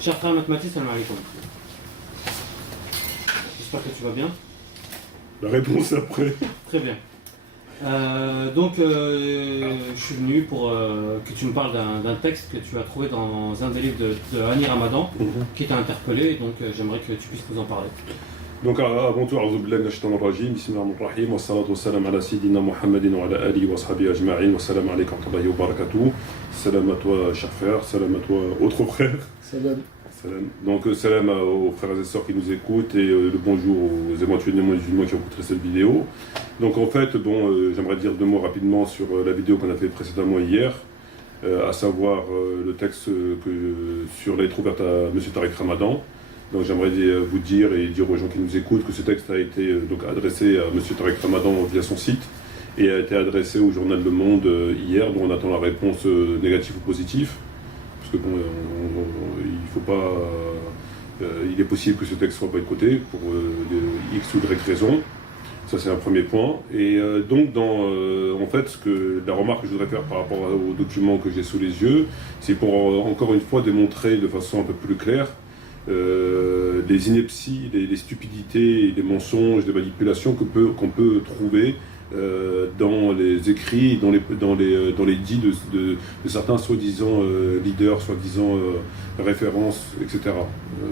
Cher frère mathématique, salam alaikum. J'espère que tu vas bien. La réponse est après. Très bien. Je suis venu pour que tu me parles d'un texte que tu as trouvé dans un des livres de Hani Ramadan, qui t'a interpellé, donc j'aimerais que tu puisses nous en parler. Donc avant tout, أعوذ بالله من الشيطان الرجيم بسم الله الرحمن الرحيم والصلاة والسلام على سيدنا محمد وعلى آله وصحبه أجمعين والسلام عليكم ورحمة الله وبركاته. Salam à toi, cher frère, salam à toi, autre frère. Salam. Salam. Donc salam aux frères et sœurs qui nous écoutent et le bonjour aux éventuels musulmans qui écouteront cette vidéo. Donc en fait, j'aimerais dire deux mots rapidement sur la vidéo qu'on a fait précédemment hier, à savoir le texte sur la lettre ouverte à M. Tariq Ramadan. Donc j'aimerais vous dire et dire aux gens qui nous écoutent que ce texte a été donc adressé à M. Tariq Ramadan via son site et a été adressé au journal Le Monde hier, dont on attend la réponse négative ou positive. Parce que bon, il faut pas, il est possible que ce texte soit boycotté pour X ou Y raison. Ça c'est un premier point. Et donc en fait, la remarque que je voudrais faire par rapport au document que j'ai sous les yeux, c'est pour encore une fois démontrer de façon un peu plus claire les inepties, les stupidités, les mensonges, les manipulations qu'on peut trouver dans les écrits, dans les dits de certains soi-disant leaders, soi-disant références, etc.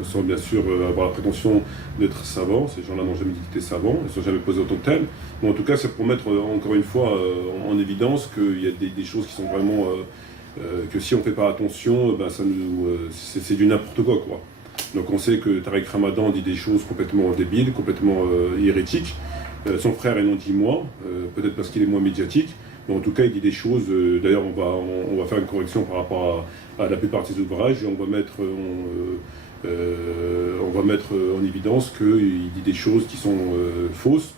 Sans bien sûr avoir la prétention d'être savants. Ces gens-là n'ont jamais dit qu'ils étaient savants, ils ne sont jamais posés autant de thèmes. Mais en tout cas, c'est pour mettre encore une fois en évidence qu'il y a des choses qui sont vraiment que si on ne fait pas attention, c'est du n'importe quoi, quoi. Donc on sait que Tariq Ramadan dit des choses complètement débiles, complètement hérétiques. Son frère est non dit moi, peut-être parce qu'il est moins médiatique, mais en tout cas il dit des choses, d'ailleurs on va faire une correction par rapport à la plupart de ses ouvrages, et on va mettre en évidence qu'il dit des choses qui sont fausses,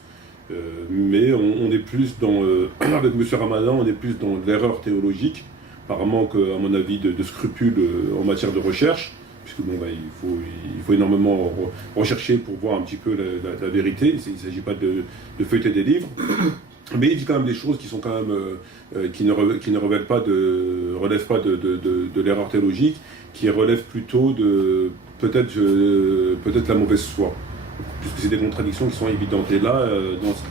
mais on est plus dans, avec M. Ramadan, on est plus dans l'erreur théologique, par manque, à mon avis, de scrupules en matière de recherche, puisque bon, il faut énormément rechercher pour voir un petit peu la vérité. Il ne s'agit pas de feuilleter des livres, mais il dit quand même des choses qui sont quand même qui ne relèvent pas de l'erreur théologique, qui relèvent plutôt de peut-être la mauvaise foi, puisque c'est des contradictions qui sont évidentes. Et là, dans cette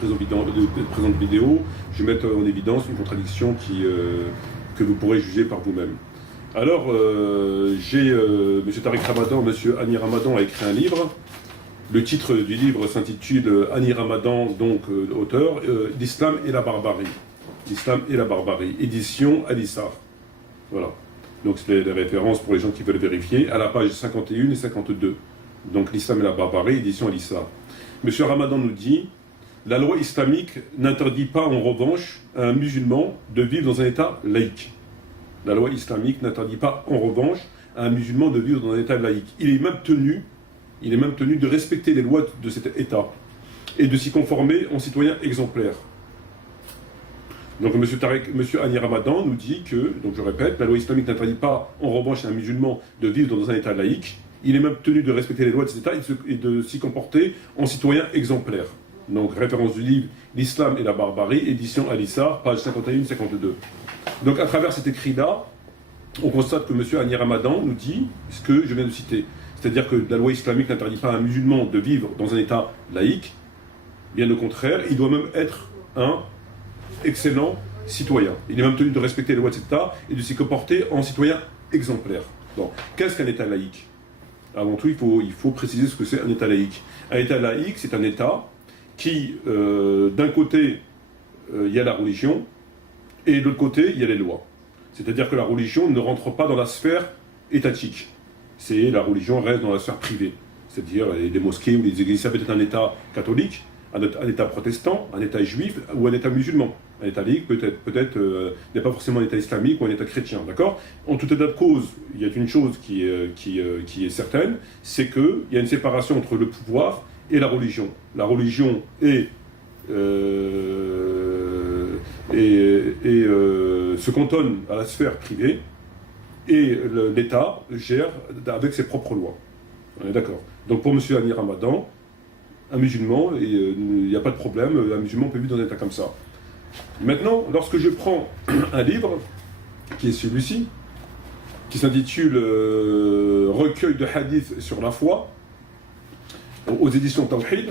présente vidéo, je vais mettre en évidence une contradiction que vous pourrez juger par vous-même. Alors, M. Tariq Ramadan, M. Hani Ramadan a écrit un livre. Le titre du livre s'intitule Hani Ramadan, donc auteur, l'Islam et la barbarie. L'Islam et la barbarie, édition Al-Issar. Voilà. Donc c'est les références pour les gens qui veulent vérifier, à la page 51 et 52. Donc l'Islam et la barbarie, édition Al-Issar. M. Ramadan nous dit, la loi islamique n'interdit pas en revanche à un musulman de vivre dans un état laïque. La loi islamique n'interdit pas, en revanche, à un musulman de vivre dans un état laïque. Il est même tenu de respecter les lois de cet état et de s'y conformer en citoyen exemplaire. Donc M. Hani Ramadan nous dit que, donc je répète, la loi islamique n'interdit pas, en revanche, à un musulman de vivre dans un état laïque. Il est même tenu de respecter les lois de cet état et de s'y comporter en citoyen exemplaire. Donc référence du livre L'Islam et la barbarie, édition Al-Issar, page 51-52. Donc à travers cet écrit-là, on constate que M. Hani Ramadan nous dit ce que je viens de citer. C'est-à-dire que la loi islamique n'interdit pas à un musulman de vivre dans un état laïque. Bien au contraire, il doit même être un excellent citoyen. Il est même tenu de respecter les lois de cet état et de s'y comporter en citoyen exemplaire. Donc, qu'est-ce qu'un état laïque? Avant tout, il faut préciser ce que c'est un état laïque. Un état laïque, c'est un état qui, d'un côté, il y a la religion, et de l'autre côté, il y a les lois. C'est-à-dire que la religion ne rentre pas dans la sphère étatique. La religion reste dans la sphère privée. C'est-à-dire les mosquées ou les églises, ça peut être un État catholique, un État protestant, un État juif ou un État musulman. Un État laïque peut-être n'est pas forcément un État islamique ou un État chrétien, d'accord? En tout état de cause, il y a une chose qui est certaine, c'est qu'il y a une séparation entre le pouvoir et la religion. La religion se cantonne à la sphère privée et l'État gère avec ses propres lois. On est d'accord. Donc pour M. Hani Ramadan, un musulman, il n'y a pas de problème, un musulman peut vivre dans un état comme ça. Maintenant, lorsque je prends un livre, qui est celui-ci, qui qui s'intitule Recueil de hadith sur la foi, aux éditions Tawhid.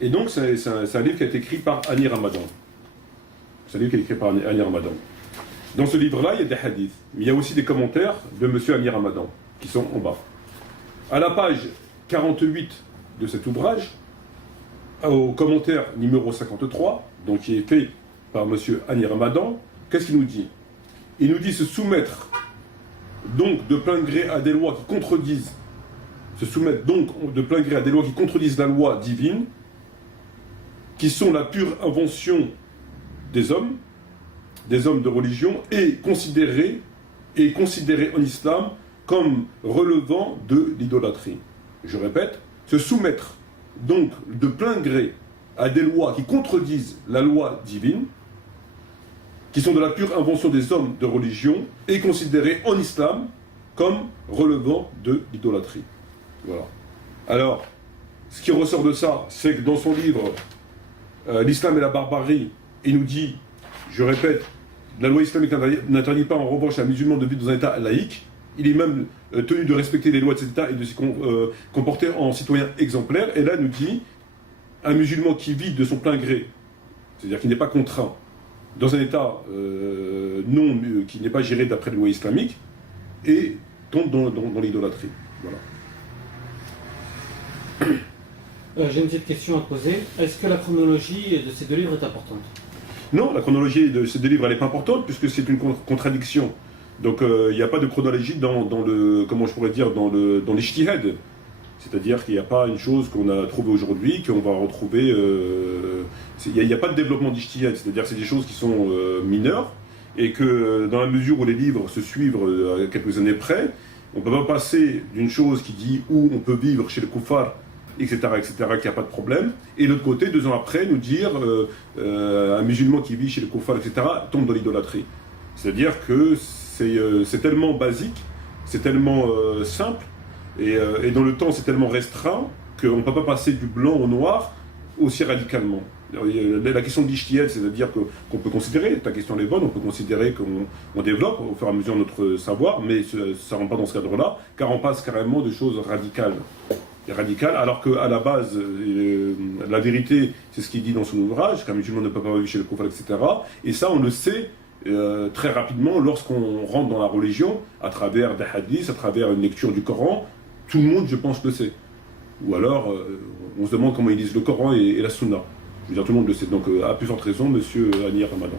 Et donc, c'est un livre qui a été écrit par Hani Ramadan. C'est un livre qui a été écrit par Hani Ramadan. Dans ce livre-là, il y a des hadiths, mais il y a aussi des commentaires de M. Hani Ramadan, qui sont en bas. À la page 48 de cet ouvrage, au commentaire numéro 53, donc qui est fait par M. Hani Ramadan, qu'est-ce qu'il nous dit? Il nous dit se soumettre donc de plein gré à des lois qui contredisent, la loi divine, qui sont la pure invention des hommes de religion, et considérés en islam comme relevant de l'idolâtrie. Je répète, se soumettre donc de plein gré à des lois qui contredisent la loi divine, qui sont de la pure invention des hommes de religion, et considérés en islam comme relevant de l'idolâtrie. Voilà. Alors, ce qui ressort de ça, c'est que dans son livre L'islam et la barbarie, il nous dit, je répète, la loi islamique n'interdit pas en revanche à un musulman de vivre dans un état laïque. Il est même tenu de respecter les lois de cet état et de se comporter en citoyen exemplaire. Et là, il nous dit, un musulman qui vit de son plein gré, c'est-à-dire qui n'est pas contraint, dans un état qui n'est pas géré d'après les lois islamiques, et tombe dans l'idolâtrie. Voilà. J'ai une petite question à te poser. Est-ce que la chronologie de ces deux livres est importante? Non, la chronologie de ces deux livres, elle n'est pas importante, puisque c'est une contradiction. Donc il n'y a pas de chronologie dans l'ijtihad. C'est-à-dire qu'il n'y a pas une chose qu'on a trouvée aujourd'hui, qu'on va retrouver... Il n'y a pas de développement d'ijtihad, c'est-à-dire que c'est des choses qui sont mineures, et que dans la mesure où les livres se suivent à quelques années près, on ne peut pas passer d'une chose qui dit où on peut vivre chez le kuffar, etc., qu'il n'y a pas de problème, et de l'autre côté, 2 ans après, nous dire un musulman qui vit chez les kuffar, etc., tombe dans l'idolâtrie. C'est-à-dire que c'est tellement basique, c'est tellement simple, et dans le temps c'est tellement restreint qu'on ne peut pas passer du blanc au noir aussi radicalement. La question de l'ijtihad, c'est-à-dire qu'on peut considérer, ta question elle est bonne, on peut considérer qu'on développe au fur et à mesure notre savoir, mais ça ne rentre pas dans ce cadre-là, car on passe carrément de choses radicales, alors qu'à la base, la vérité, c'est ce qu'il dit dans son ouvrage, qu'un musulman ne peut pas vivre chez le kuffar, etc. Et ça, on le sait très rapidement lorsqu'on rentre dans la religion, à travers des hadiths, à travers une lecture du Coran. Tout le monde, je pense, le sait. Ou alors, on se demande comment ils lisent le Coran et la Sunna. Je veux dire, tout le monde le sait. Donc, à plus forte raison, monsieur Hani Ramadan.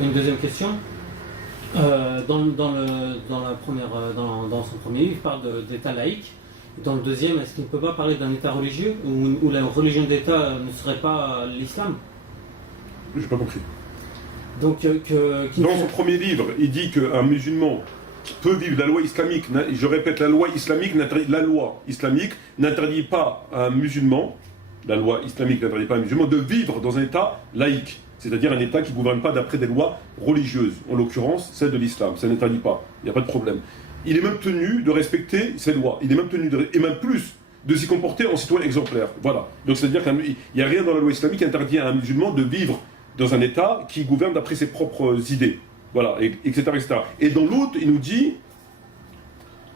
Une deuxième question. Dans son premier livre, il parle d'état laïque. Dans le deuxième, est-ce qu'il ne peut pas parler d'un état religieux où la religion d'État ne serait pas l'islam? Je n'ai pas compris. Donc, dans son premier livre, il dit qu'un musulman qui peut vivre la loi islamique, je répète, la loi islamique n'interdit pas à un musulman, de vivre dans un état laïque, c'est-à-dire un état qui ne gouverne pas d'après des lois religieuses, en l'occurrence celle de l'islam, ça n'interdit pas, il n'y a pas de problème. Il est même tenu de respecter ces lois, il est même tenu, et même plus, de s'y comporter en citoyen exemplaire. Voilà. Donc c'est-à-dire qu'il n'y a rien dans la loi islamique qui interdit à un musulman de vivre dans un état qui gouverne d'après ses propres idées. Voilà, etc., etc. Et dans l'autre, il nous dit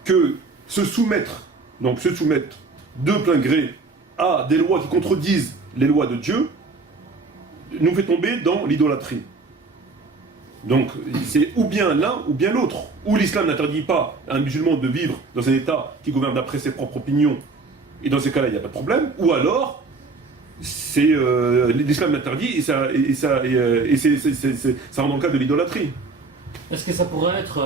que se soumettre de plein gré à des lois qui contredisent les lois de Dieu nous fait tomber dans l'idolâtrie. Donc c'est ou bien l'un ou bien l'autre. Ou l'islam n'interdit pas à un musulman de vivre dans un état qui gouverne d'après ses propres opinions, et dans ces cas-là il n'y a pas de problème, ou alors l'islam l'interdit et ça rentre dans le cadre de l'idolâtrie. Est-ce que ça pourrait être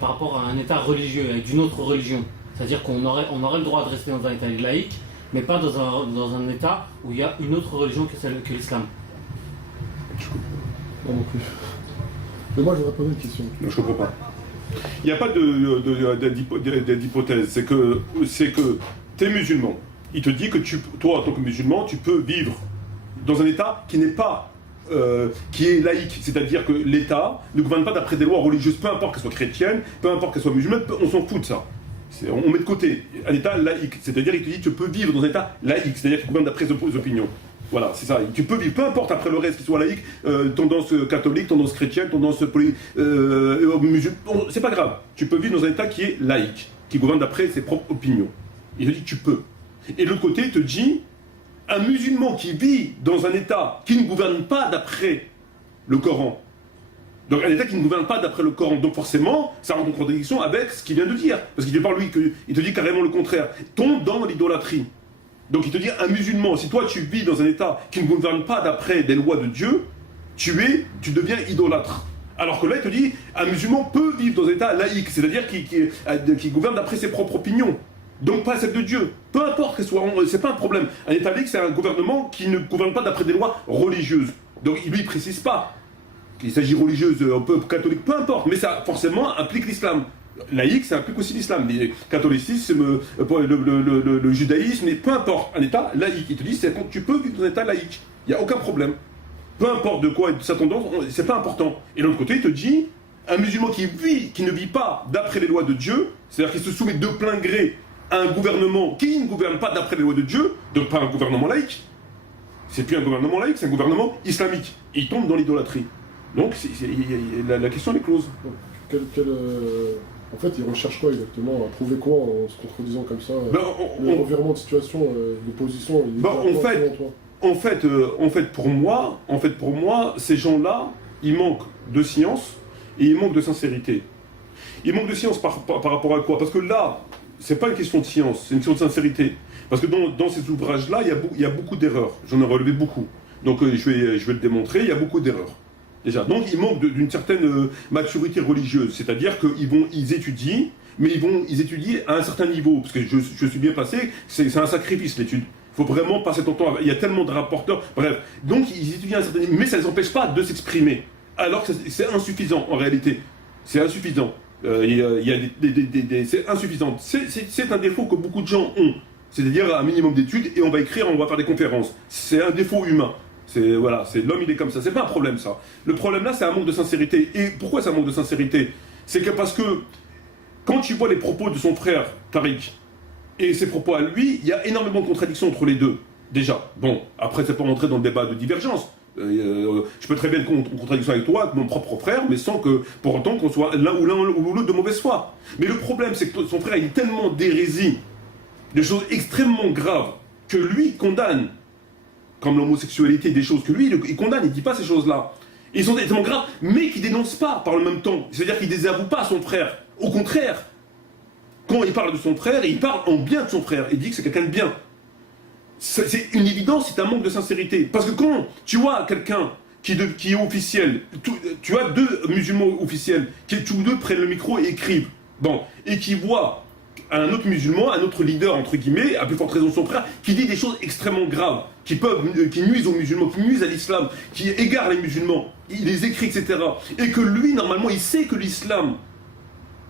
par rapport à un état religieux, avec d'une autre religion? C'est-à-dire qu'on aurait le droit de rester dans un état laïque, mais pas dans un état où il y a une autre religion que l'islam? Je comprends. Non, non plus. Mais moi, je voudrais poser une question. Non, je comprends pas. Il n'y a pas d'hypothèse. C'est que tu es musulman. Il te dit que toi, en tant que musulman, tu peux vivre dans un état qui n'est pas qui est laïque, c'est-à-dire que l'État ne gouverne pas d'après des lois religieuses, peu importe qu'elles soient chrétiennes, peu importe qu'elles soient musulmanes, on s'en fout de ça. On met de côté un État laïque, c'est-à-dire qu'il te dit que tu peux vivre dans un État laïque, c'est-à-dire qu'il gouverne d'après ses opinions. Voilà, c'est ça. Tu peux vivre, peu importe après le reste, qu'il soit laïque, tendance catholique, tendance chrétienne, tendance musulmane, c'est pas grave. Tu peux vivre dans un État qui est laïque, qui gouverne d'après ses propres opinions. Il te dit que tu peux. Et de l'autre côté, il te dit, un musulman qui vit dans un État qui ne gouverne pas d'après le Coran, donc un État qui ne gouverne pas d'après le Coran, donc forcément, ça rentre en contradiction avec ce qu'il vient de dire. Parce qu'il te parle, lui, il te dit carrément le contraire. Tombe dans l'idolâtrie. Donc il te dit, un musulman, si toi tu vis dans un État qui ne gouverne pas d'après des lois de Dieu, tu deviens idolâtre. Alors que là, il te dit, un musulman peut vivre dans un État laïque, c'est-à-dire qui gouverne d'après ses propres opinions. Donc pas celle de Dieu. Peu importe que ce soit, c'est pas un problème. Un État laïque, c'est un gouvernement qui ne gouverne pas d'après des lois religieuses. Donc lui, il précise pas qu'il s'agit religieuse, peuple catholique, peu importe, mais ça forcément implique l'islam. Laïque, ça implique aussi l'islam. Le catholicisme, le judaïsme, mais peu importe, un État laïque. Il te dit, tu peux vivre dans un État laïque. Il n'y a aucun problème. Peu importe de quoi et de sa tendance, c'est pas important. Et de l'autre côté, il te dit, un musulman qui ne vit pas d'après les lois de Dieu, c'est-à-dire qu'il se soumet de plein gré à un gouvernement qui ne gouverne pas d'après les lois de Dieu, donc pas un gouvernement laïque. C'est plus un gouvernement laïque, c'est un gouvernement islamique. Et il tombe dans l'idolâtrie. Donc la question est close. Donc, en fait, ils recherchent quoi exactement? À prouver quoi en se contredisant comme ça? Le revirement de situation, l'opposition, en fait, pour moi, ces gens-là, ils manquent de science et ils manquent de sincérité. Ils manquent de science par rapport à quoi? Parce que là, c'est pas une question de science, c'est une question de sincérité. Parce que dans ces ouvrages-là, il y a beaucoup d'erreurs. J'en ai relevé beaucoup. Donc je vais le démontrer, il y a beaucoup d'erreurs. Déjà. Donc ils manquent d'une certaine maturité religieuse. C'est-à-dire qu'ils étudient, mais ils étudient à un certain niveau. Parce que je suis bien passé, c'est un sacrifice l'étude. Il faut vraiment passer ton temps. Il y a tellement de rapporteurs. Bref. Donc ils étudient à un certain niveau, mais ça ne les empêche pas de s'exprimer. Alors que c'est insuffisant en réalité. C'est insuffisant. C'est insuffisant. C'est un défaut que beaucoup de gens ont. C'est-à-dire un minimum d'études et on va écrire, on va faire des conférences. C'est un défaut humain. L'homme il est comme ça. C'est pas un problème ça. Le problème là, c'est un manque de sincérité. Et pourquoi c'est un manque de sincérité? C'est que parce que quand tu vois les propos de son frère Tariq et ses propos à lui, il y a énormément de contradictions entre les deux. Déjà. Bon, après c'est pas rentrer dans le débat de divergence. Je peux très bien être en contradiction avec toi, avec mon propre frère, mais sans que pour autant qu'on soit l'un ou l'autre de mauvaise foi. Mais le problème, c'est que son frère il est tellement d'hérésie, de choses extrêmement graves, que lui condamne, comme l'homosexualité, des choses que lui il condamne, il dit pas ces choses-là. Ils sont tellement graves, mais qui dénoncent pas par le même temps. C'est-à-dire qu'il désavoue pas son frère. Au contraire, quand il parle de son frère, il parle en bien de son frère. Il dit que c'est quelqu'un de bien. C'est une évidence, c'est un manque de sincérité. Parce que quand tu vois quelqu'un qui est officiel, tu as deux musulmans officiels qui tous deux prennent le micro et écrivent, et qui voient un autre musulman, un autre leader, entre guillemets, à plus forte raison son frère, qui dit des choses extrêmement graves, qui nuisent aux musulmans, qui nuisent à l'islam, qui égarent les musulmans, il les écrit, etc. Et que lui, normalement, il sait que l'islam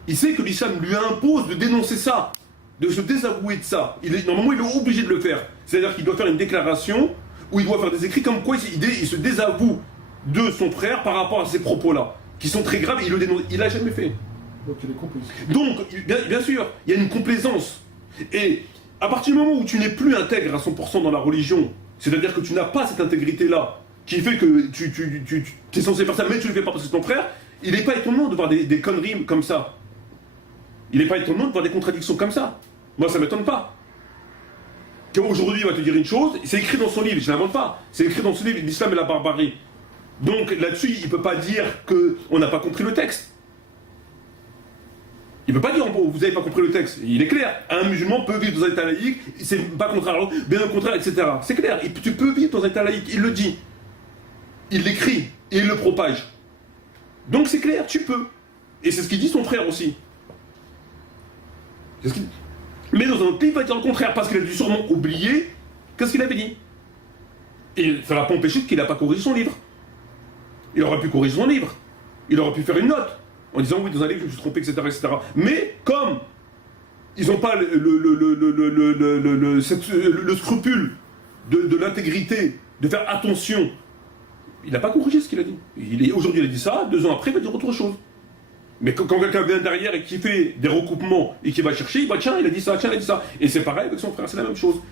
lui impose de dénoncer ça, de se désavouer de ça. Normalement, il est obligé de le faire. C'est-à-dire qu'il doit faire une déclaration où il doit faire des écrits comme quoi il se désavoue de son frère par rapport à ces propos-là, qui sont très graves, il le dénonce. Il l'a jamais fait. Donc il est complice. Donc, bien sûr, il y a une complaisance. Et à partir du moment où tu n'es plus intègre à 100% dans la religion, c'est-à-dire que tu n'as pas cette intégrité-là, qui fait que tu es censé faire ça, mais tu ne le fais pas parce que c'est ton frère, il n'est pas étonnant de voir des conneries comme ça. Il n'est pas étonnant de voir des contradictions comme ça. Moi, ça ne m'étonne pas. Qu'aujourd'hui, il va te dire une chose, c'est écrit dans son livre, je ne l'invente pas, c'est écrit dans son livre, l'islam et la barbarie. Donc là-dessus, il ne peut pas dire qu'on n'a pas compris le texte. Il ne peut pas dire, vous n'avez pas compris le texte. Il est clair, un musulman peut vivre dans un état laïque, c'est pas contraire à l'autre, bien au contraire, etc. C'est clair, tu peux vivre dans un état laïque, il le dit. Il l'écrit, et il le propage. Donc c'est clair, tu peux. Et c'est ce qu'il dit son frère aussi. Mais dans un autre livre, il va dire le contraire, parce qu'il a dû sûrement oublier qu'est-ce qu'il avait dit. Et ça n'a pas empêché qu'il n'a pas corrigé son livre. Il aurait pu corriger son livre. Il aurait pu faire une note, en disant oui, dans un livre, je me suis trompé, etc. etc. Mais comme ils n'ont pas le scrupule de l'intégrité, de faire attention, il n'a pas corrigé ce qu'il a dit. Aujourd'hui, il a dit ça, 2 ans après, il va dire autre chose. Mais quand quelqu'un vient derrière et qui fait des recoupements et qui va chercher, il va tiens, il a dit ça, tiens, il a dit ça. Et c'est pareil avec son frère, c'est la même chose.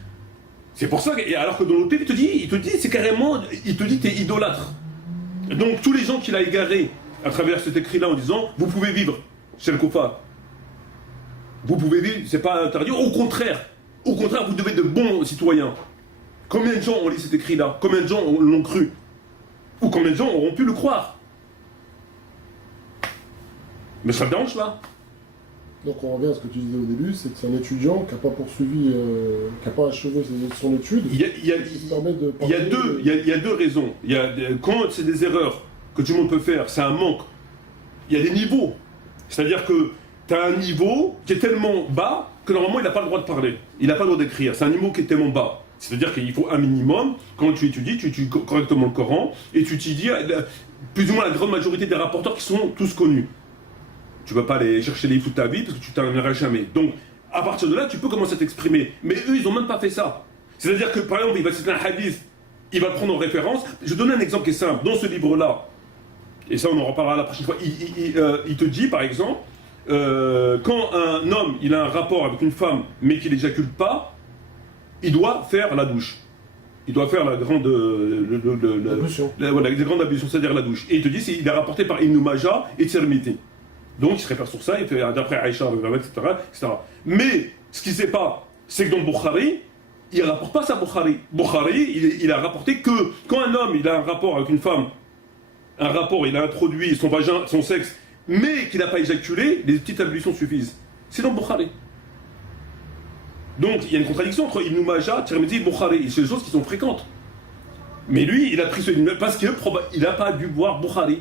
C'est pour ça, et alors que dans l'autre livre, il te dit, c'est carrément, il te dit t'es idolâtre. Donc tous les gens qu'il a égarés à travers cet écrit-là en disant, vous pouvez vivre chez le Kofa. Vous pouvez vivre, c'est pas interdit, au contraire, vous devez être de bons citoyens. Combien de gens ont lu cet écrit-là? Combien de gens l'ont cru? Ou combien de gens auront pu le croire? Mais ça me dérange là. Donc on revient à ce que tu disais au début, c'est que c'est un étudiant qui n'a pas poursuivi, qui n'a pas achevé son étude. Il y a deux raisons. Quand c'est des erreurs que tout le monde peut faire, c'est un manque. Il y a des niveaux. C'est-à-dire que tu as un niveau qui est tellement bas que normalement il n'a pas le droit de parler. Il n'a pas le droit d'écrire. C'est un niveau qui est tellement bas. C'est-à-dire qu'il faut un minimum, quand tu étudies, tu étudies correctement le Coran et tu étudies plus ou moins la grande majorité des rapporteurs qui sont tous connus. Tu ne vas pas aller chercher les livres toute ta vie parce que tu t'en amèneras jamais. Donc, à partir de là, tu peux commencer à t'exprimer. Mais eux, ils n'ont même pas fait ça. C'est-à-dire que, par exemple, il va citer un hadith, il va le prendre en référence. Je donne un exemple qui est simple. Dans ce livre-là, et ça, on en reparlera la prochaine fois, il te dit, par exemple, quand un homme il a un rapport avec une femme, mais qu'il n'éjacule pas, il doit faire la douche. Il doit faire la grande ablution. Voilà, la grande ablution, c'est-à-dire la douche. Et il te dit, il est rapporté par Ibn Majah et Tirmidhi. Donc il se réfère sur ça, il fait d'après Aïcha, etc. Mais ce qu'il ne sait pas, c'est que dans Bukhari, il ne rapporte pas ça Bukhari. Bukhari, il a rapporté que quand un homme il a un rapport avec une femme, il a introduit son vagin, son sexe, mais qu'il n'a pas éjaculé, les petites ablutions suffisent. C'est dans Bukhari. Donc il y a une contradiction entre Ibn Majah, Tirmidhi et Bukhari. C'est des choses qui sont fréquentes. Mais lui, il a pris ce livre parce qu'il n'a pas dû boire Bukhari.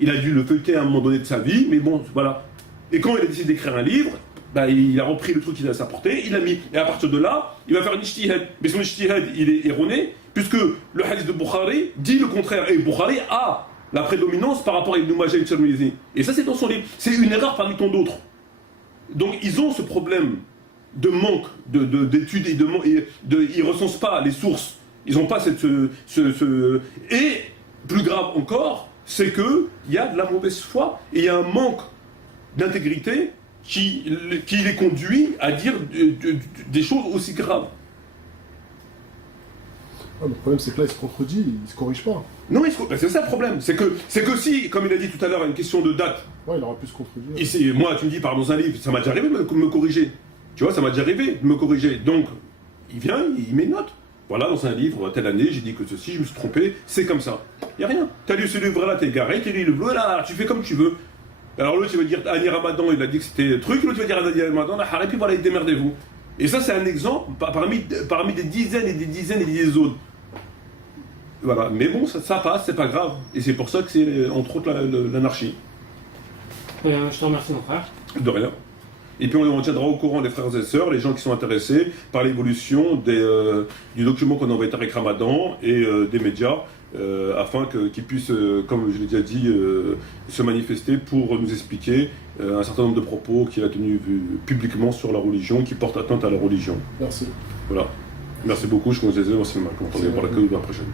Il a dû le feuilleter à un moment donné de sa vie, mais bon, voilà. Et quand il a décidé d'écrire un livre, bah, il a repris le truc qu'il a à sa portée, il l'a mis. Et à partir de là, il va faire un ijtihad. Mais son ijtihad, il est erroné, puisque le hadith de Bukhari dit le contraire. Et Bukhari a la prédominance par rapport à Ibn Majah et Tirmidhi. Et ça, c'est dans son livre. C'est une erreur parmi tant d'autres. Donc, ils ont ce problème de manque d'études et ils ne recensent pas les sources. Ils n'ont pas Et, plus grave encore, c'est qu'il y a de la mauvaise foi et il y a un manque d'intégrité qui les conduit à dire des choses aussi graves. Ah, le problème, c'est que là, il se contredit, il ne se corrige pas. Non, c'est ça le problème. C'est que si, comme il a dit tout à l'heure, une question de date. Ouais, il aurait pu se contredire. Et moi, tu me dis, par dans un livre, ça m'a déjà arrivé de me corriger. Tu vois, ça m'a déjà arrivé de me corriger. Donc, il vient, il met une note. Voilà, dans un livre, telle année, j'ai dit que ceci, je me suis trompé, c'est comme ça. Il n'y a rien. Tu as lu ce livre-là, t'es garé, tu lu le bleu, là, tu fais comme tu veux. Alors l'autre, il va dire, Annie Ramadan, il a dit que c'était truc, l'autre, il va dire, Annie Ramadan, et puis voilà, démerdez-vous. Et ça, c'est un exemple parmi des dizaines et des dizaines et des autres. Voilà, mais bon, ça passe, c'est pas grave. Et c'est pour ça que c'est, entre autres, l'anarchie. Je te remercie, mon frère. De rien. Et puis on tiendra au courant les frères et sœurs, les gens qui sont intéressés par l'évolution du document qu'on envoie avec Ramadan et des médias, afin qu'ils puissent, comme je l'ai déjà dit, se manifester pour nous expliquer un certain nombre de propos qu'il a tenus publiquement sur la religion, qui portent atteinte à la religion. Merci. Voilà. Merci beaucoup, je vous remercie pour l'accueil de la prochaine.